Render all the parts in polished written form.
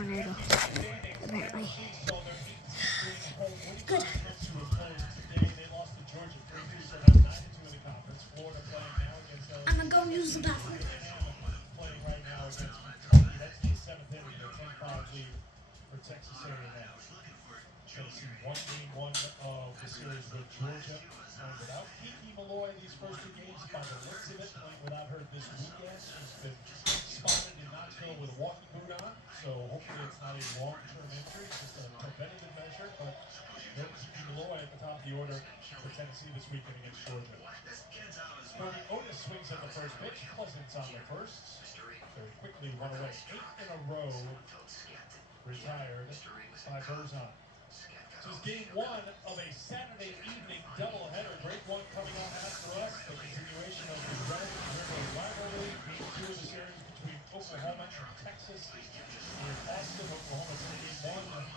tornado. Apparently. Good. I'm gonna go use the bathroom. Texas A&M. Tennessee won game one of the series with Georgia. And without Kiki Malloy these first two games, by the looks of it, playing without her this weekend, she's been spotted in Knoxville with a walking boot on. So hopefully it's not a long-term injury, just a preventative measure. But no Kiki Malloy at the top of the order for Tennessee this weekend against Georgia. Stormy Otis swings at the first pitch. Pleasant's on the first. Very quickly run away. 8 in a row. Retired by Berzon. This is game one of a Saturday evening doubleheader. Great one coming on after us. The continuation of the Red River rivalry. Game two of the series between Oklahoma and Texas. In Austin, Oklahoma taking game one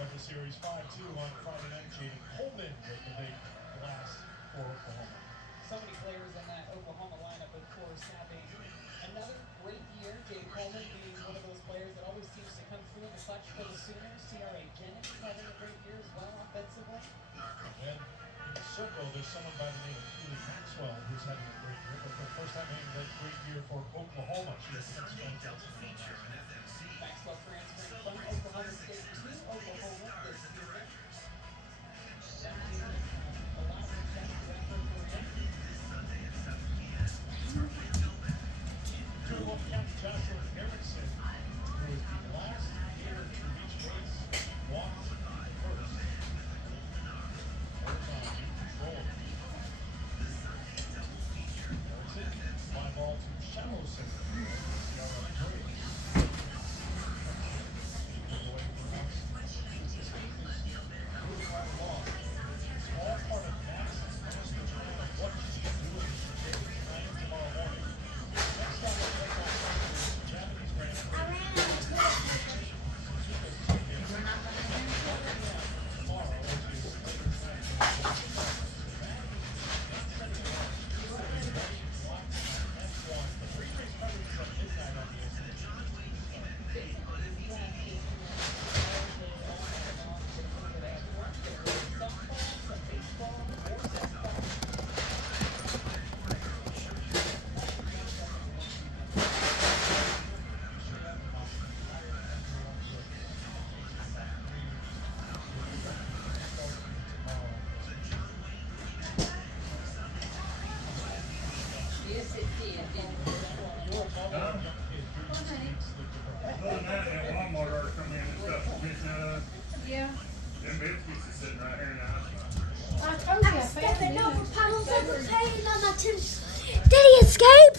of the series 5-2 on Friday night. Jaden Coleman with the big blast for Oklahoma. So many players in that Oklahoma lineup, of course, having another great year. Jaden Coleman being one of those players that always seems to come through the clutch for the Sooners. T.R.A. Jennings having a great year as well offensively. And in the circle, there's someone by the name of Keely Maxwell who's having a great year. But for the first time having a great year for Oklahoma, she has 10 strikeouts. Maxwell transferring from Oklahoma State to Oklahoma this year. Joshua Erickson, who is the last hitter to reach base, walked first. Berzon control. Erickson, fly ball to shallow center. All part of Madison's master plan of what she's doing tonight and tomorrow morning. Next time we take on Japanese brand. Tomorrow, which is later tonight. The pre-race coverage is at midnight on Yes, it did. Other than that, that Walmart order come in and stuff, missing out of. Yeah. Them biscuits is sitting right here now. I told you. I'm stepping over puddles of pain on my tooth. Did he escape?